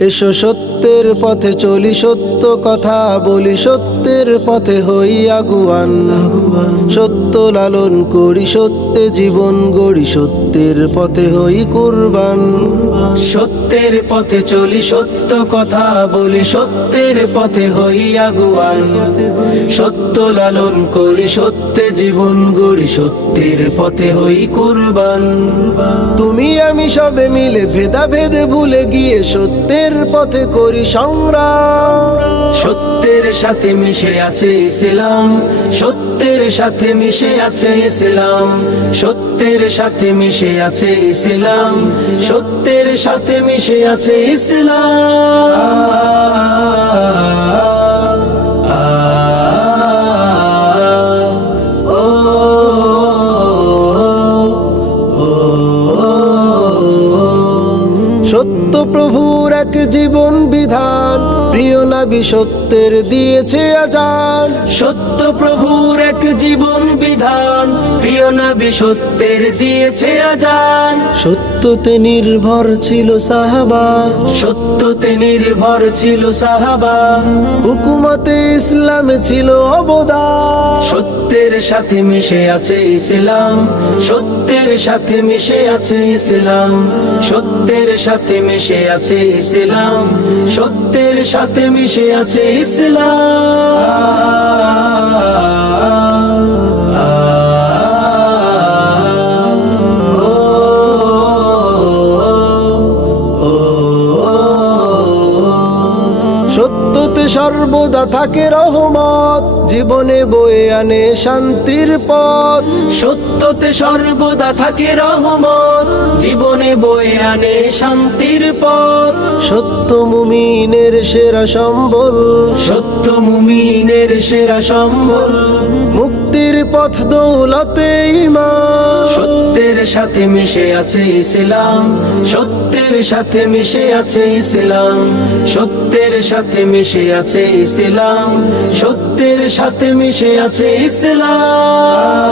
এসো সত্যের পথে চলি, সত্য কথা বলি, সত্যের পথে হই আগুয়ান। সত্য লালন করি, সত্যে জীবন গড়ি, সত্যের পথে হই কুরবান। সত্যের পথে চলি, সত্য কথা বলি, সত্যের পথে হই আগুয়ান। সত্য লালন করি, সত্যে জীবন গড়ি, সত্যের পথে হই কুরবান। তুমি আমি সবে মিলে ভেদাভেদ ভুলে গিয়ে সত্যের পথে করি সংগ্রাম। সত্যের সাথে মিশে আছে ইসলাম, সত্যের সাথে মিশে আছে ইসলাম, সত্যের সাথে মিশে আছে ইসলাম, সত্যের সাথে মিশে আছে সত্য প্রভুর এক জীবন বিধান, প্রিয় নবী সত্যের দিয়েছে আজান। সত্য প্রভুর এক জীবন বিধান, প্রিয় নবী সত্যের দিয়েছে আজান। সত্যতে নির্ভর ছিল সাহাবা, সত্যতে নির্ভর ছিল সাহাবা, হুকুমতে ইসলামে ছিল অবদান। সত্যের সাথে মিশে আছে ইসলাম, সত্যের সাথে মিশে আছে ইসলাম, সত্যের সাথে মিশে আছে ইসলাম, সত্যের সাথে মিশে আছে সত্যতে সর্বদা থাকে রহমত, জীবনে বয়ে আনে শান্তির পথ। সত্যতে সর্বদা থাকে রহমত, জীবনে বয়ে আনে শান্তির পথ। সত্য মুমিনের সেরা সম্বল, সত্য মুমিনের সেরা সম্বল, মুক্তির পথ দৌলতে ঈমান। সত্যের সাথে মিশে আছে ইসলাম, সত্যের সাথে মিশে আছে ইসলাম, সত্যের সাথে মিশে আছে ইসলাম, সত্যের সাথে মিশে আছে ইসলাম।